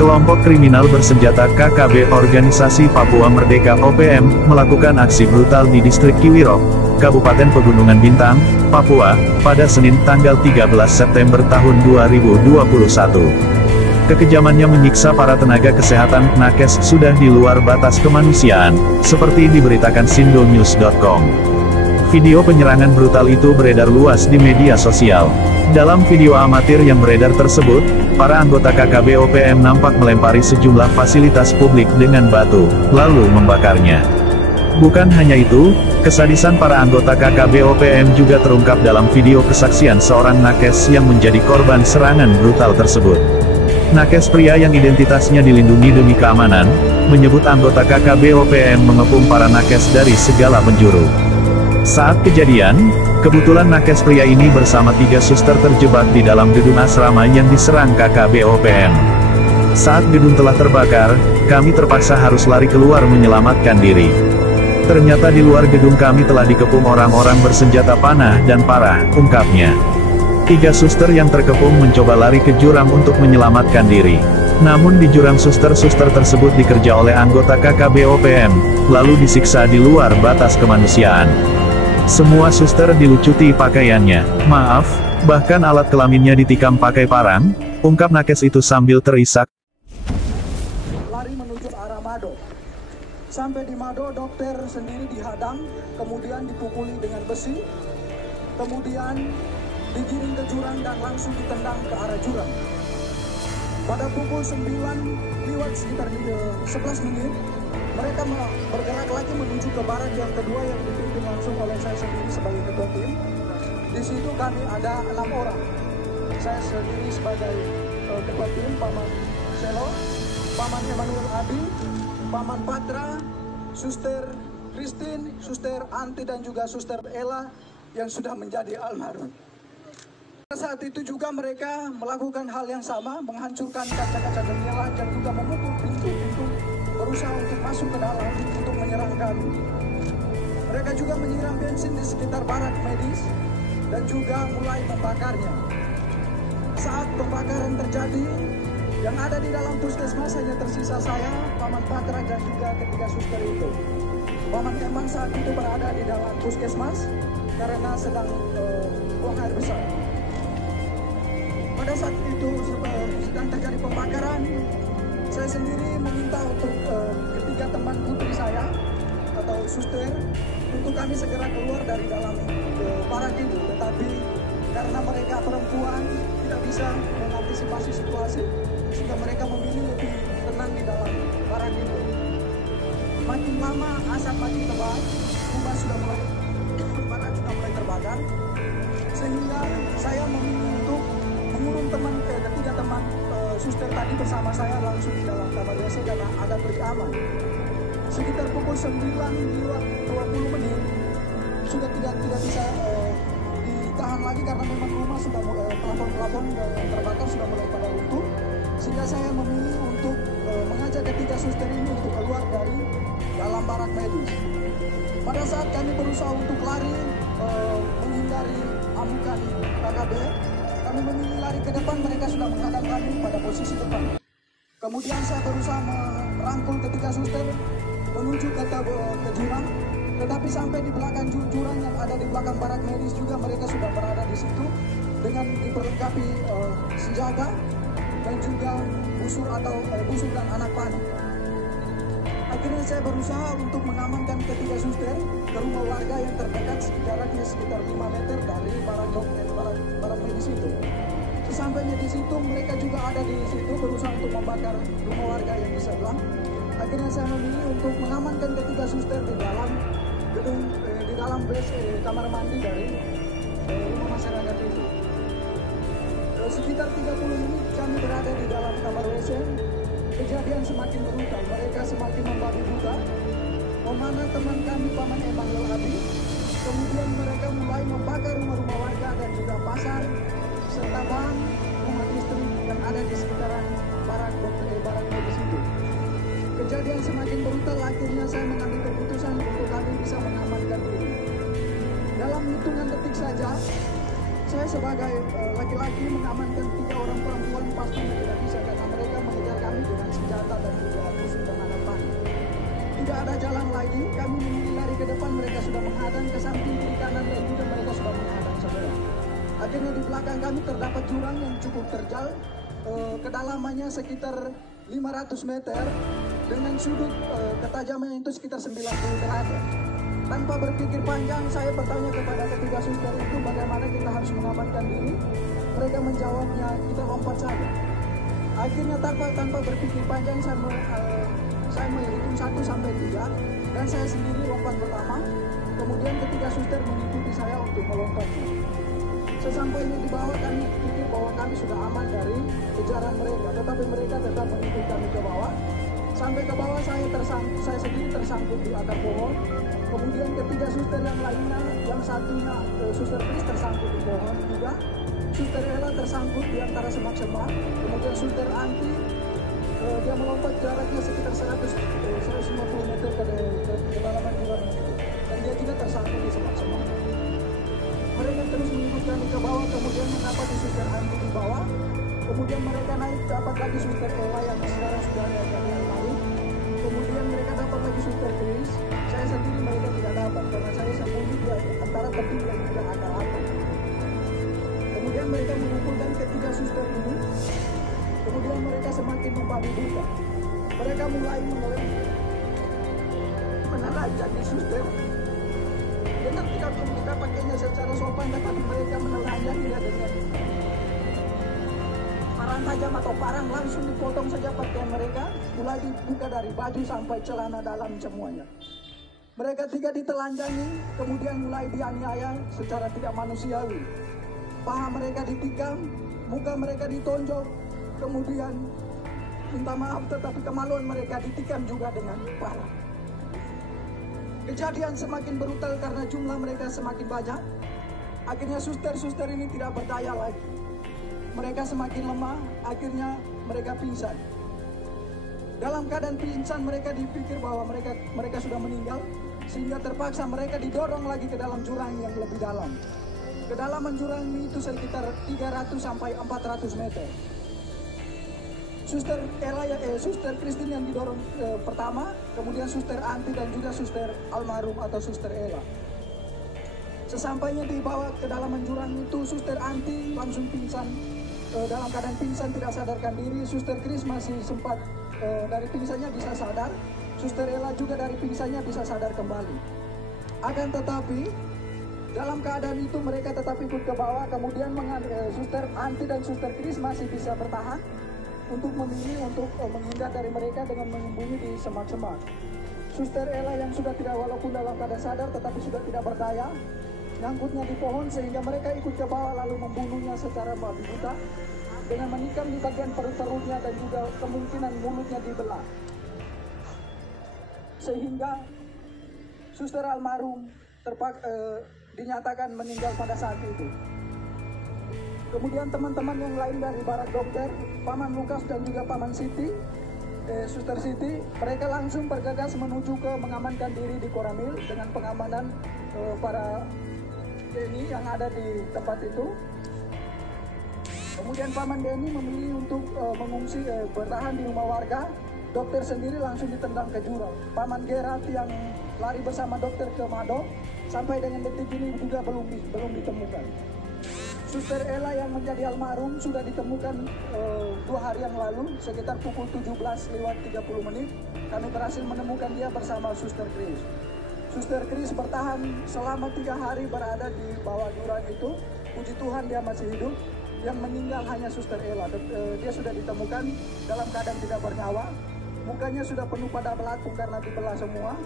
Kelompok kriminal bersenjata KKB Organisasi Papua Merdeka OPM, melakukan aksi brutal di distrik Kiwirok, Kabupaten Pegunungan Bintang, Papua, pada Senin tanggal 13 September tahun 2021. Kekejamannya menyiksa para tenaga kesehatan nakes sudah di luar batas kemanusiaan, seperti diberitakan sindonews.com. Video penyerangan brutal itu beredar luas di media sosial. Dalam video amatir yang beredar tersebut, para anggota KKB OPM nampak melempari sejumlah fasilitas publik dengan batu, lalu membakarnya. Bukan hanya itu, kesadisan para anggota KKB OPM juga terungkap dalam video kesaksian seorang nakes yang menjadi korban serangan brutal tersebut. Nakes pria yang identitasnya dilindungi demi keamanan, menyebut anggota KKB OPM mengepung para nakes dari segala penjuru. Saat kejadian, kebetulan nakes pria ini bersama 3 suster terjebak di dalam gedung asrama yang diserang KKB OPM. Saat gedung telah terbakar, kami terpaksa harus lari keluar menyelamatkan diri. Ternyata di luar gedung kami telah dikepung orang-orang bersenjata panah dan parah, ungkapnya. 3 suster yang terkepung mencoba lari ke jurang untuk menyelamatkan diri. Namun di jurang suster-suster tersebut dikerja oleh anggota KKB OPM, lalu disiksa di luar batas kemanusiaan. Semua suster dilucuti pakaiannya. Maaf, bahkan alat kelaminnya ditikam pakai parang, ungkap nakes itu sambil terisak. Lari menuju arah Mado. Sampai di Mado, dokter sendiri dihadang, kemudian dipukuli dengan besi, kemudian digiring ke jurang dan langsung ditendang ke arah jurang. Pada pukul 9 lewat sekitar 11 menit, mereka bergerak lagi menuju ke barak yang kedua yang dipimpin langsung oleh saya sendiri sebagai ketua tim. Di situ kami ada 6 orang. Saya sendiri sebagai ketua tim, Paman Selo, Paman Emmanuel Abi, Paman Patra, Suster Christine, Suster Anti dan juga Suster Ella yang sudah menjadi almarhum. Saat itu juga mereka melakukan hal yang sama, menghancurkan kaca-kaca jendela dan juga memukul pintu-pintu, berusaha untuk masuk ke dalam untuk menyerang kami. Mereka juga menyiram bensin di sekitar barak medis dan juga mulai membakarnya. Saat pembakaran terjadi, yang ada di dalam puskesmas hanya tersisa saya, Paman Patra dan juga ketiga suster itu. Paman Eman saat itu berada di dalam puskesmas karena sedang buang air besar. Pada saat itu sedang terjadi pembakaran, saya sendiri meminta untuk ketiga teman putri saya atau suster untuk kami segera keluar dari dalam barak itu, tetapi karena mereka perempuan tidak bisa mengantisipasi situasi sehingga mereka memilih lebih tenang di dalam barak itu. Makin lama asap makin tebal, kubah sudah mulai barak sudah mulai terbakar, sehingga saya memilih untuk mengurung ketiga teman suster tadi bersama saya langsung di dalam kamar WC karena ada lebih aman. Sekitar pukul 9:20 sudah tidak bisa ditahan lagi karena memang rumah sudah mulai plafon terbakar sudah mulai pada runtuh, sehingga saya memilih untuk mengajak ketiga suster ini untuk keluar dari dalam barak medis. Pada saat kami berusaha untuk lari menghindari amukan KKB, kami memilih lari ke depan, mereka sudah menghadang kami pada posisi depan. Kemudian saya berusaha merangkul ketiga suster menuju ke jurang, tetapi sampai di belakang jurang yang ada di belakang barak medis juga mereka sudah berada di situ dengan diperlengkapi senjata dan juga busur dan anak panah. Akhirnya saya berusaha untuk mengamankan ketiga suster ke rumah warga yang terdekat jaraknya sekitar 5 meter dari barak medis itu. Sesampainya di situ mereka juga ada di situ berusaha untuk membakar rumah warga yang di sebelah. Akhirnya saya memilih untuk mengamankan ketiga suster di dalam gedung di dalam kamar mandi dari rumah masyarakat itu. Sekitar 30 menit kami berada di dalam kamar WC. Kejadian semakin brutal, mereka semakin membabi buta, memanah teman kami Paman Emmanuel Abi. Kemudian mereka mulai membakar rumah-rumah warga dan juga pasar serta bank, rumah istri yang ada di sekitaran barak medis itu. Kejadian semakin brutal, akhirnya saya mengambil keputusan untuk kami bisa mengamankan diri. Dalam hitungan detik saja, saya sebagai laki-laki mengamankan 3 orang perempuan pastinya tidak bisa karena mereka mengejar kami dengan senjata dan juga tusuk dan alat panah. Tidak ada jalan lagi, kami memilih lari ke depan, mereka sudah menghadang ke samping kiri kanan dan juga mereka sudah menghadang sebelah. Akhirnya di belakang kami terdapat jurang yang cukup terjal, kedalamannya sekitar 500 meter dengan sudut ketajaman itu sekitar 90 derajat. Tanpa berpikir panjang, saya bertanya kepada ketiga suster itu bagaimana kita harus mengamankan diri. Mereka menjawabnya, kita lompat saja. Akhirnya tanpa berpikir panjang, saya menghitung 1 sampai 3 dan saya sendiri lompat pertama. Kemudian ketiga suster mengikuti saya untuk melompat. Sesampainya di bawah, kami pikir bahwa kami sudah aman dari kejaran mereka, tetapi mereka tetap mengikuti kami ke bawah. Sampai ke bawah saya sendiri tersangkut di akar pohon. Kemudian ketiga suster yang lainnya, yang satunya suster Chris tersangkut di pohon juga. Suster Ella tersangkut di antara semak-semak. Kemudian suster Anti, dia melompat jaraknya sekitar 150 meter ke kedalaman jurang itu. Dan dia juga tersangkut di semak-semak. Mereka terus mengikut kami ke bawah, kemudian mendapati suster Anti di bawah. Kemudian mereka naik, dapat lagi suster Ella yang sekarang sudah ada di almarhum. Kemudian mereka dapat lagi suster Chris. Saya sendiri mereka tidak dapat karena saya sembunyi di antara tebing dan juga akar-akar. Kemudian mereka mengumpulkan ketiga suster ini. Kemudian mereka semakin membabi buta. Mereka mulai menelanjangi suster. Dengan kita pakainya secara sopan, tetapi mereka menelanjanginya dengan parang tajam atau parang, langsung dipotong saja pakaian mereka, mulai dibuka dari baju sampai celana dalam semuanya. Mereka tiga ditelanjangi, kemudian mulai dianiaya secara tidak manusiawi. Paha mereka ditikam, muka mereka ditonjok, kemudian minta maaf tetapi kemaluan mereka ditikam juga dengan parah. Kejadian semakin brutal karena jumlah mereka semakin banyak. Akhirnya suster-suster ini tidak berdaya lagi. Mereka semakin lemah, akhirnya mereka pingsan. Dalam keadaan pingsan mereka dipikir bahwa mereka sudah meninggal, sehingga terpaksa mereka didorong lagi ke dalam jurang yang lebih dalam. Kedalaman jurang itu sekitar 300 sampai 400 meter. Suster Ella, Suster Christine yang didorong pertama, kemudian Suster Anti dan juga Suster almarhum atau Suster Ella. Sesampainya di bawah kedalaman jurang itu, Suster Anti langsung pingsan, dalam keadaan pingsan tidak sadarkan diri. Suster Chris masih sempat dari pingsannya bisa sadar. Suster Ella juga dari pingsannya bisa sadar kembali. Akan tetapi dalam keadaan itu mereka tetap ikut ke bawah. Kemudian Suster Anti dan Suster Chris masih bisa bertahan untuk memilih untuk menghindar dari mereka dengan menyembunyi di semak-semak. Suster Ella yang sudah tidak, walaupun dalam keadaan sadar tetapi sudah tidak berdaya, nyangkutnya di pohon sehingga mereka ikut ke bawah lalu membunuhnya secara babi buta dengan menikam di bagian perut-perutnya dan juga kemungkinan mulutnya dibelah. Sehingga Suster almarhum dinyatakan meninggal pada saat itu. Kemudian teman-teman yang lain dari barak dokter, Paman Lukas dan juga Paman Siti, Suster Siti, mereka langsung bergegas menuju ke mengamankan diri di Koramil dengan pengamanan para Denny yang ada di tempat itu. Kemudian Paman Denny memilih untuk mengungsi, bertahan di rumah warga. Dokter sendiri langsung ditendang ke jurang. Paman Gerard yang lari bersama dokter ke Mado, sampai dengan detik ini juga belum ditemukan. Suster Ella yang menjadi almarhum sudah ditemukan 2 hari yang lalu, sekitar pukul 17:30. Kami berhasil menemukan dia bersama Suster Chris. Suster Chris bertahan selama 3 hari berada di bawah jurang itu. Puji Tuhan dia masih hidup. Yang meninggal hanya Suster Ella. Dia sudah ditemukan dalam keadaan tidak bernyawa. Mukanya sudah penuh pada belatung karena dibelah semua.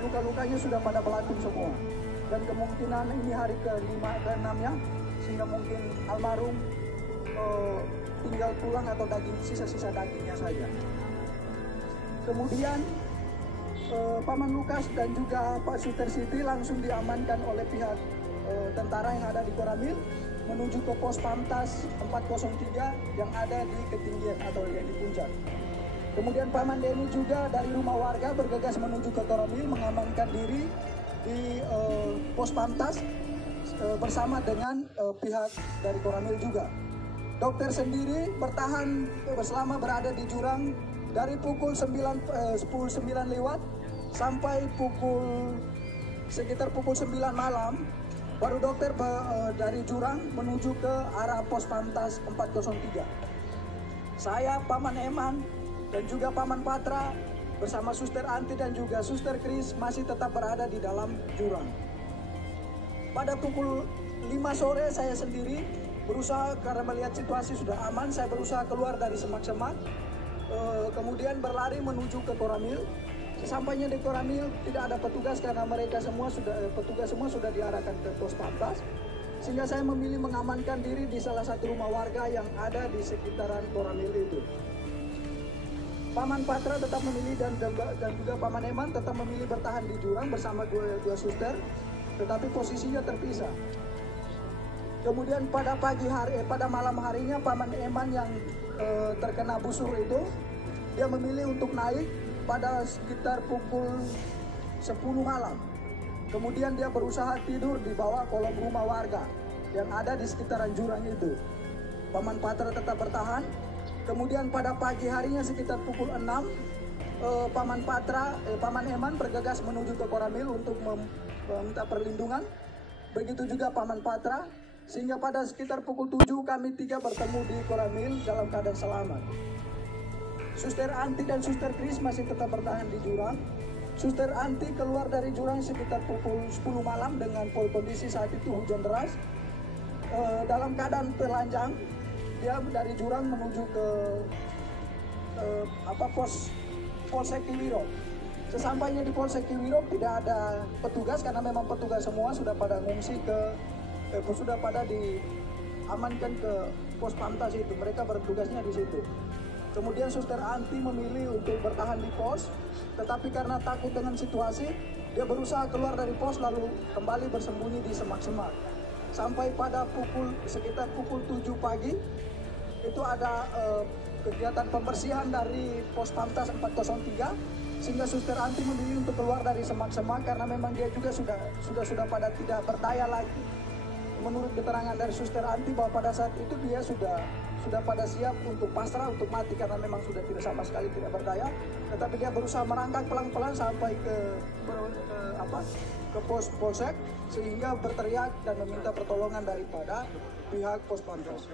Luka-lukanya sudah pada belatung semua. Dan kemungkinan ini hari ke-5 ke-6-nya. Sehingga mungkin almarhum tinggal tulang atau sisa-sisa dagingnya saja. Kemudian Paman Lukas dan juga Pak Suster Siti langsung diamankan oleh pihak tentara yang ada di Koramil menuju ke pos Pamtas 403 yang ada di ketinggian atau yang di puncak. Kemudian Paman Denny juga dari rumah warga bergegas menuju ke Koramil mengamankan diri di pos Pamtas bersama dengan pihak dari Koramil juga. Dokter sendiri bertahan selama berada di jurang dari pukul 10.09 lewat sampai sekitar pukul 9 malam. Baru dokter dari jurang menuju ke arah pos Pantas 403. Saya, Paman Eman, dan juga Paman Patra bersama Suster Anti dan juga Suster Kris masih tetap berada di dalam jurang. Pada pukul 5 sore saya sendiri berusaha, karena melihat situasi sudah aman, saya berusaha keluar dari semak-semak, kemudian berlari menuju ke Koramil. Sesampainya di Koramil tidak ada petugas karena petugas semua sudah diarahkan ke pos Pantas, sehingga saya memilih mengamankan diri di salah satu rumah warga yang ada di sekitaran Koramil itu. Paman Patra tetap memilih dan juga Paman Eman tetap memilih bertahan di jurang bersama dua suster, tetapi posisinya terpisah. Kemudian pada malam harinya Paman Eman yang terkena busur itu, dia memilih untuk naik pada sekitar pukul 10 malam. Kemudian dia berusaha tidur di bawah kolong rumah warga yang ada di sekitaran jurang itu. Paman Patra tetap bertahan. Kemudian pada pagi harinya sekitar pukul 6, Paman Eman bergegas menuju ke Koramil untuk meminta perlindungan. Begitu juga Paman Patra, sehingga pada sekitar pukul 7 kami 3 bertemu di Koramil dalam keadaan selamat. Suster Anti dan Suster Kris masih tetap bertahan di jurang. Suster Anti keluar dari jurang sekitar pukul 10 malam dengan kondisi saat itu hujan deras. Dalam keadaan telanjang, dia dari jurang menuju ke Polsek Kiwirok. Sesampainya di Polsek Kiwirok tidak ada petugas karena memang petugas semua sudah pada ngungsi sudah pada diamankan ke pos Pantas itu. Mereka bertugasnya di situ. Kemudian Suster Anti memilih untuk bertahan di pos, tetapi karena takut dengan situasi, dia berusaha keluar dari pos lalu kembali bersembunyi di semak-semak. Sampai pada sekitar pukul 7 pagi, itu ada kegiatan pembersihan dari pos Pantas 403, sehingga Suster Anti memilih untuk keluar dari semak-semak karena memang dia juga sudah pada tidak berdaya lagi. Menurut keterangan dari Suster Anti bahwa pada saat itu dia sudah pada siap untuk pasrah, untuk mati karena memang sudah tidak sama sekali tidak berdaya. Tetapi dia berusaha merangkak pelan-pelan sampai ke polsek sehingga berteriak dan meminta pertolongan daripada pihak pos Pantas.